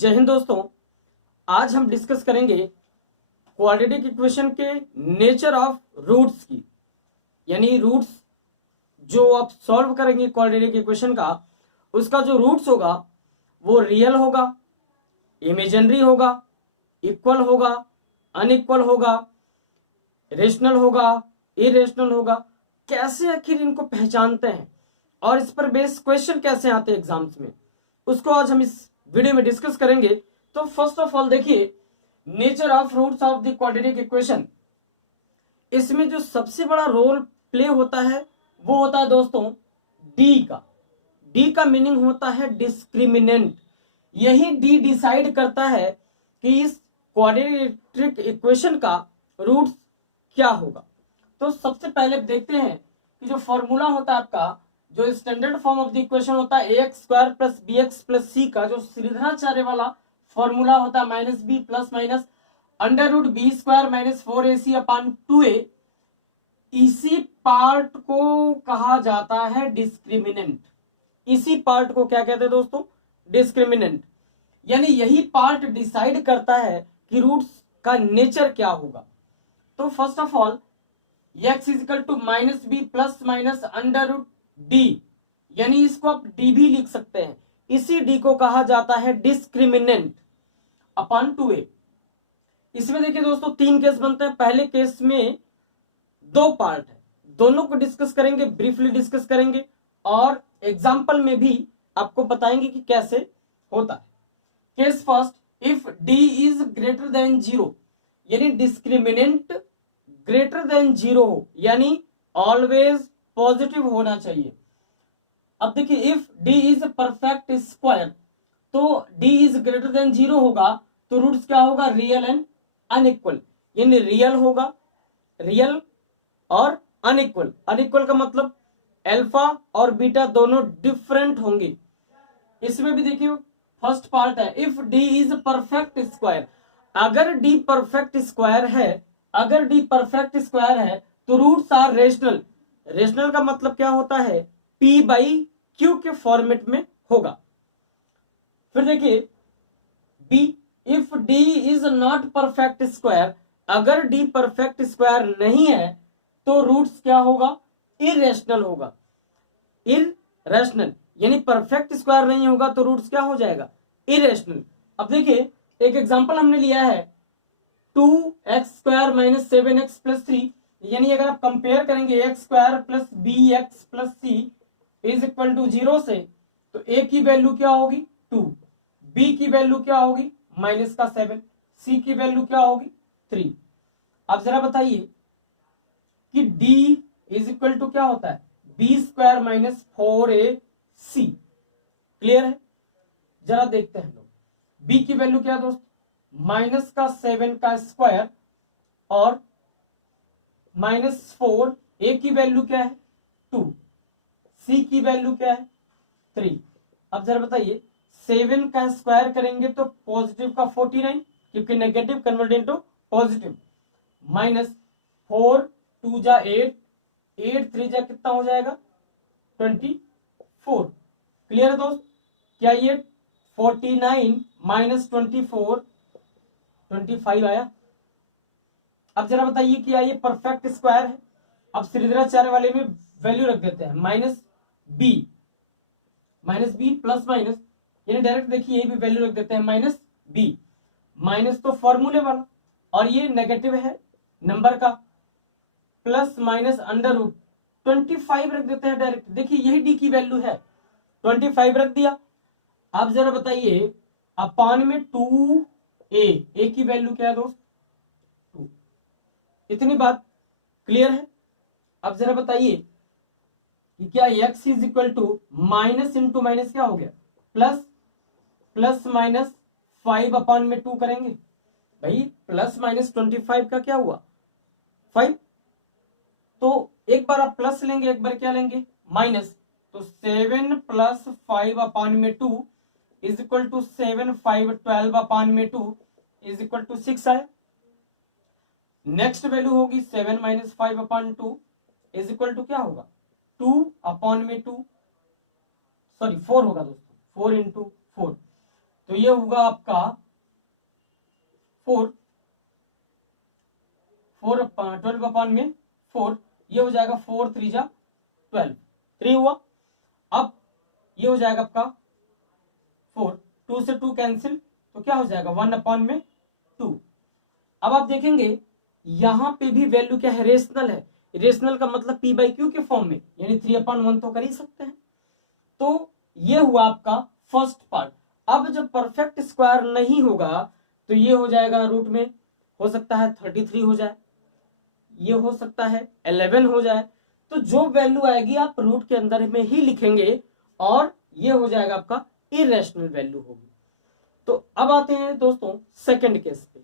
जय हिंद दोस्तों। आज हम डिस्कस करेंगे क्वाड्रेटिक इक्वेशन के नेचर ऑफ रूट्स की, यानी रूट्स जो आप सॉल्व करेंगे क्वाड्रेटिक इक्वेशन का, उसका जो रूट्स होगा वो रियल होगा, इमेजिनरी होगा, इक्वल होगा, अनइक्वल होगा, रेशनल होगा, इरेशनल होगा। कैसे आखिर इनको पहचानते हैं और इस पर बेस्ड क्वेश्चन कैसे आते हैं एग्जाम्स में, उसको आज हम इस वीडियो में डिस्कस करेंगे। तो फर्स्ट ऑफ ऑल देखिए, nature of roots of the quadratic equation. इसमें जो सबसे बड़ा रोल प्ले होता है वो होता है दोस्तों डी का। डी का मीनिंग होता है डिस्क्रिमिनेंट। यही डी डिसाइड करता है कि इस क्वाड्रेटिक इक्वेशन का रूट्स क्या होगा। तो सबसे पहले देखते हैं कि जो फॉर्मूला होता है आपका, जो standard form of the equation होता है x square plus B x plus c का, जो श्रीधराचार्य वाला फॉर्मूला होता है minus B plus minus under root B square minus 4ac upon 2a, इसी पार्ट को कहा जाता है डिस्क्रिमिनेंट। इसी पार्ट को क्या कहते हैं दोस्तों? डिस्क्रिमिनेंट। यानी यही पार्ट डिसाइड करता है कि रूट्स का नेचर क्या होगा। तो first of all x is equal to minus B plus minus under root D, यानी इसको आप डी भी लिख सकते हैं। इसी डी को कहा जाता है डिस्क्रिमिनेंट अपॉन 2a। इसमें देखिए दोस्तों तीन केस बनते हैं। पहले केस में दो पार्ट है, दोनों को डिस्कस करेंगे, ब्रीफली डिस्कस करेंगे और एग्जाम्पल में भी आपको बताएंगे कि कैसे होता है। Case first, if d is greater than 0, यानी डिस्क्रिमिनेंट ग्रेटर देन 0 हो, यानी ऑलवेज पॉजिटिव होना चाहिए। अब देखिए, if d is perfect square, तो d इज ग्रेटर देन 0 होगा तो रूट्स क्या होगा? Real and unequal. यानी रियल होगा, रियल और अनइक्वल। अनइक्वल का मतलब अल्फा और बीटा दोनों डिफरेंट होंगे। इसमें भी देखिए फर्स्ट पार्ट है, if d is perfect square. अगर d परफेक्ट स्क्वायर है, अगर d परफेक्ट स्क्वायर है तो रूट्स आर रेशनल। रेशनल का मतलब क्या होता है? p बाई क्यू के फॉर्मेट में होगा। फिर देखिए b, if d is not perfect square, अगर d परफेक्ट स्क्वायर नहीं है तो रूट्स क्या होगा? इरेशनल होगा। इरेशनल यानी परफेक्ट स्क्वायर नहीं होगा तो रूट्स क्या हो जाएगा? इरेशनल। अब देखिए एक एग्जांपल हमने लिया है 2x square minus 7x plus 3, यानी अगर आप कंपेयर करेंगे x square plus B x plus C is equal to 0 से, तो a की वैल्यू क्या होगी? 2, b की वैल्यू क्या होगी? माइनस का 7, c की वैल्यू क्या होगी? 3। अब जरा बताइए कि d इज इक्वल टू क्या होता है? B square minus 4ac। Clear है? जरा देखते हैं लोग, b की वैल्यू क्या है दोस्त? माइनस का 7 का स्क्वायर और माइनस 4, a की वैल्यू क्या है? 2, c की वैल्यू क्या है? 3। अब जरा बताइए 7 का स्क्वायर करेंगे तो पॉजिटिव का 49, क्योंकि negative convert into positive, minus 4 2 जा 8, 8 3 जा कितना हो जाएगा? 24। क्लियर है दोस्त? क्या ये 49 माइनस 24 25 आया? अब जरा बताइए कि ये परफेक्ट स्क्वायर है। अब श्रीधराचार्य वाले में वैल्यू रख देते हैं माइनस बी प्लस माइनस, यानी डायरेक्ट देखिए यही भी वैल्यू रख देते हैं माइनस बी। माइनस तो फॉर्मूले वाला और ये नेगेटिव है नंबर का, प्लस माइनस अंडर रूट 25 रख देते हैं डायरेक्ट। देखिए यही डी की वैल्यू है, 25 रख दिया। अब जरा बताइए अपान में 2a की वैल्यू क्या है दोस्त? 2। इतनी बात क्लियर है? अब जरा बताइए कि क्या x is equal to minus into minus क्या हो गया? प्लस, प्लस माइनस 5 अपॉन में 2 करेंगे भाई, प्लस माइनस 25 का क्या हुआ? 5। तो एक बार आप प्लस लेंगे, एक बार क्या लेंगे? माइनस। तो 7 प्लस 5 अपॉन में 2 इज इक्वल टू 7 5 12 अपॉन में 2 इज इक्वल टू 6 आया। नेक्स्ट वैल्यू होगी 7 minus 5 upon 2 is equal to क्या होगा? 2 अपॉन में 2, सॉरी 4 होगा दोस्तों, 4 इंटू 4, तो ये होगा आपका 12 अपॉन में 4, ये हो जाएगा 4 3 जा 12, 3 हुआ। अब ये हो जाएगा आपका 4, 2 से 2 कैंसिल, तो क्या हो जाएगा 1 अपॉन में 2। अब आप देखेंगे यहां पे भी वैल्यू क्या है, रेशनल है। रेशनल का मतलब पी बाई क्यू के फॉर्म में, यानी 3/1 तो कर ही सकते हैं। तो ये हुआ आपका फर्स्ट पार्ट। अब जब परफेक्ट स्क्वायर नहीं होगा तो ये हो जाएगा रूट में, हो सकता है 33 हो जाए, ये हो सकता है 11 हो जाए। तो जो वैल्यू आएगी आप रूट के अंदर में ही लिखेंगे और ये हो जाएगा आपका इरेशनल वैल्यू होगी। तो अब आते हैं दोस्तों सेकंड केस पे।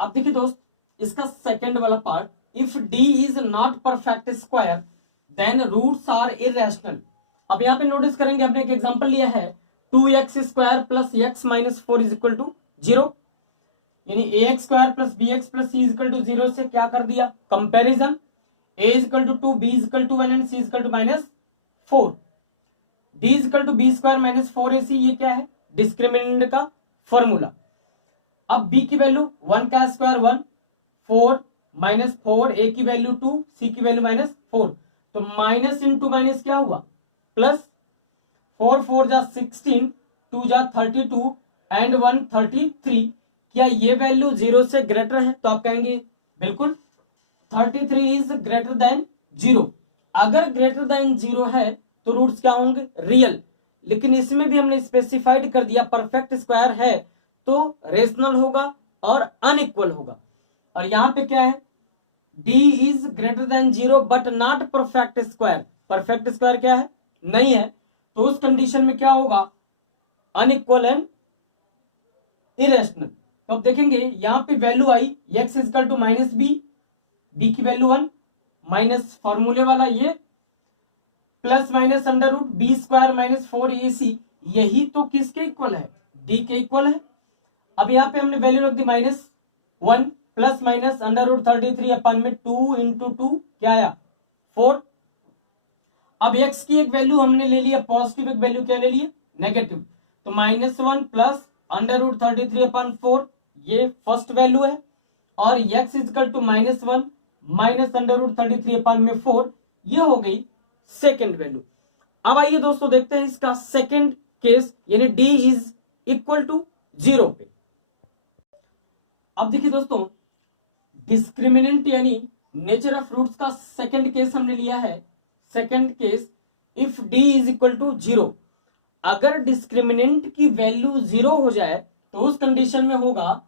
अब देखिए दोस्त, इसका सेकंड वाला part, if D is not perfect square then roots are irrational. अब यहाँ पे नोटिस करेंगे, हमने एक एग्जांपल लिया है 2x square plus x minus 4 is equal to 0, यानी ax square plus bx plus c is equal to 0 से क्या कर दिया comparison, a is equal to 2, b is equal to 1 and c is equal to minus 4, d is equal to b square minus 4ac, ये क्या है discriminant का formula. अब b की वैल्यू 1 का स्क्वायर 1, 4 माइनस 4, a की वैल्यू 2, c की value minus 4, तो माइनस इंटू माइनस क्या हुआ प्लस, 4 4 जा 16, 2 जा 32 एंड 1 33। क्या ये वैल्यू 0 से ग्रेटर है? तो आप कहेंगे बिल्कुल 33 इज ग्रेटर देन 0। अगर ग्रेटर देन 0 है तो रूट्स क्या होंगे रियल, लेकिन इसमें भी हमने स्पेसिफाइड कर दिया परफेक्ट स्क्वायर है तो रेशनल होगा और अनइक्वल होगा। और यहां पे क्या है, d is greater than 0 but not perfect square. Perfect square क्या है नहीं है, तो उस कंडीशन में क्या होगा अनइक्वल एंड इरेशनल। तो अब देखेंगे यहां पे वैल्यू आई x is equal to minus B की वैल्यू 1 माइनस फॉर्मूले वाला ये plus minus under root B square minus 4ac, यही तो किसके इक्वल है d के इक्वल है। अब यहाँ पे हमने वैल्यू रख दी -1 plus minus under root 33 upon में 2 इंटू 2 क्या आया 4। अब x की एक वैल्यू हमने ले लिया पॉजिटिव, एक वैल्यू क्या ले लिया नेगेटिव, तो -1 प्लस अंडर रूट 33 अपन 4, ये फर्स्ट वैल्यू है। और x is equal to -1 minus under root 33 upon में 4, ये हो गई सेकेंड वैल्यू। अब आइए दोस्तों देखते हैं इसका सेकेंड केस, यानी d इज इक्वल टू 0 पे। अब देखिए दोस्तों डिस्क्रिमिनेंट यानी नेचर ऑफ रूट्स का सेकंड केस हमने लिया है। Second case, if d is equal to 0, अगर डिस्क्रिमिनेंट की वैल्यू 0 हो जाए तो उस कंडीशन में होगा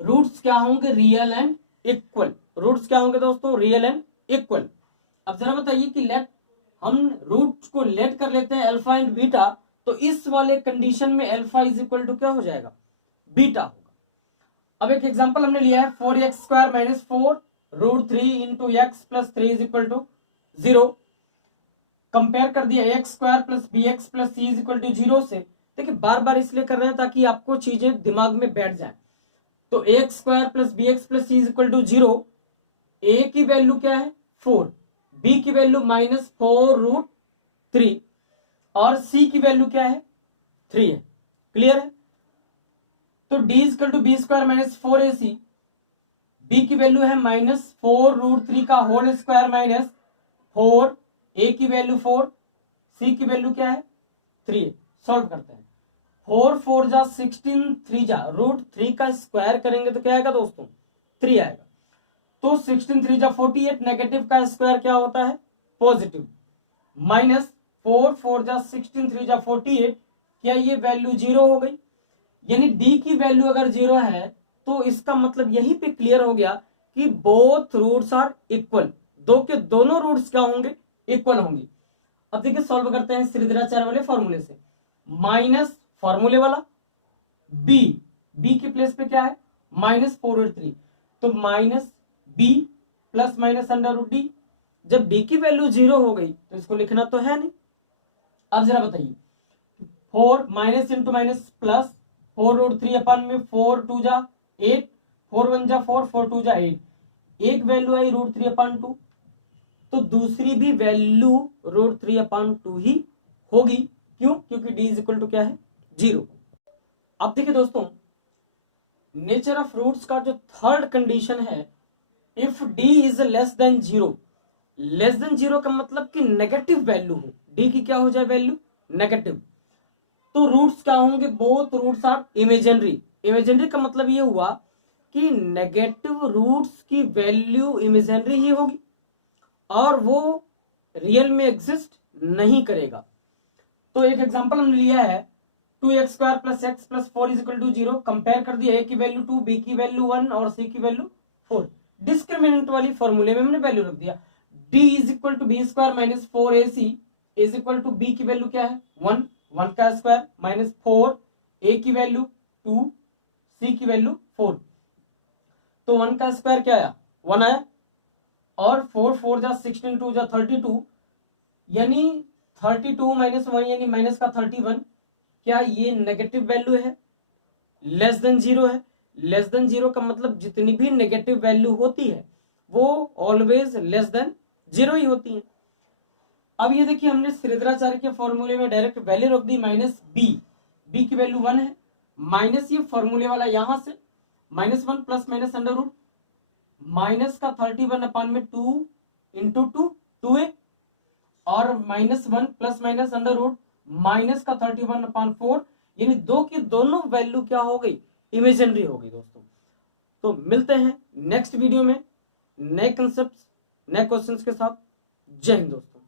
रूट्स क्या होंगे रियल एंड इक्वल। रूट्स क्या होंगे दोस्तों रियल एंड इक्वल। अब जरा बताइए कि लेट, हम रूट्स को लेट कर लेते हैं अल्फा एंड बीटा, तो इस वाले कंडीशन में अल्फा इज इक्वल टू क्या हो जाएगा बीटा होगा। अब एक एग्जांपल हमने लिया है 4x square minus 4 root 3 into X plus 3 is equal to 0। Compare कर दिया X square plus B x plus C is equal to 0 से। देखिए बार बार इसलिए कर रहे हैं ताकि आपको चीजें दिमाग में बैठ जाए। तो X square plus B x plus C is equal to 0, A की वैल्यू क्या है 4, बी की वैल्यू -4 रूट 3 और सी की वैल्यू क्या है 3 है। क्लियर है? तो d is equal two b square minus 4ac, b की वैल्यू है -4 रूट 3 का होल स्क्वायर माइनस 4, a की वैल्यू 4, c की वैल्यू क्या है 3 है। सॉल्व करते हैं, 4 4 जा 16, 3 जा रूट 3 का स्क्वायर करेंगे तो क्या आएगा दोस्तों 3 आएगा। तो 16 3 जा 48, नेगेटिव का स्क्वायर क्या होता है पॉजिटिव, माइनस 4 4 जा 16 3 जा 48, क्या ये वैल्यू 0 हो गई। यानी d की वैल्यू अगर 0 है तो इसका मतलब यहीं पे क्लियर हो गया कि बोथ रूट्स आर इक्वल, दो के दोनों रूट्स क्या होंगे इक्वल होंगे। अब देखिए सॉल्व करते हैं श्रीधराचार्य वाले फॉर्मूले से, माइनस फॉर्मूले वाला b के प्लेस पे क्या है -4 रूट 3, तो minus b plus minus under root d। जब d की वैल्यू 0 हो गई तो इसको लिखना तो है नहीं। अब जरा बताइए 4 minus into minus plus 4 root 3 अपन में 4 2 जा 8, 4 1 जा 4, 4 2 जा 8, एक वैल्यू आई रूट 3 अपन 2, तो दूसरी भी वैल्यू रूट 3 अपन 2 ही होगी। क्यों? क्योंकि d इज इक्वल टू क्या है 0। अब देखिए दोस्तों, नेचर ऑफ रूट्स का जो थर्ड कंडीशन है, if D is less than zero. Less than zero का मतलब कि नेगेटिव वैल्यू हो, डी की क्या हो जाए वैल्यू, नेगेटिव, तो रूट्स क्या होंगे, both roots are imaginary. Imaginary का मतलब ये हुआ कि नेगेटिव रूट्स की वैल्यू इमेजिनरी ही होगी और वो रियल में एग्जिस्ट नहीं करेगा। तो एक एग्जांपल हमने लिया है 2x² + x + 4 = 0। कंपेयर कर दिया, a की वैल्यू 2, b की वैल्यू 1 और c की वैल्यू 4। डिस्क्रिमिनेंट वाली फॉर्मूले में हमने वैल्यू रख दिया, d = b² - 4ac = b की वैल्यू क्या है 1, 1 का स्क्वायर माइनस 4, a की वैल्यू 2, c की वैल्यू 4। तो 1 का स्क्वायर क्या आया 1 आया, और 4 4 जा 16, 2 जा 32, यानी 32 - 1 यानी माइनस का 31। क्या ये नेगेटिव वैल्यू है, लेस देन जीरो है। लेस देन जीरो का मतलब जितनी भी नेगेटिव वैल्यू होती है वो ऑलवेज लेस देन जीरो ही होती है। अब ये देखिए, हमने श्रीधराचार्य के फॉर्मूले में डायरेक्ट वैल्यू रख दी -b, b की वैल्यू 1 है, माइनस ये फॉर्मूले वाला यहां से -1 plus minus under root minus का 31/2 इंटू 2a, और -1 plus minus under root minus का 31/4, यानी दो की दोनों वैल्यू क्या हो गई, इमेजिनरी हो गई दोस्तों। तो मिलते हैं नेक्स्ट वीडियो में नए कंसेप्ट, नए क्वेश्चंस के साथ। जय हिंद दोस्तों।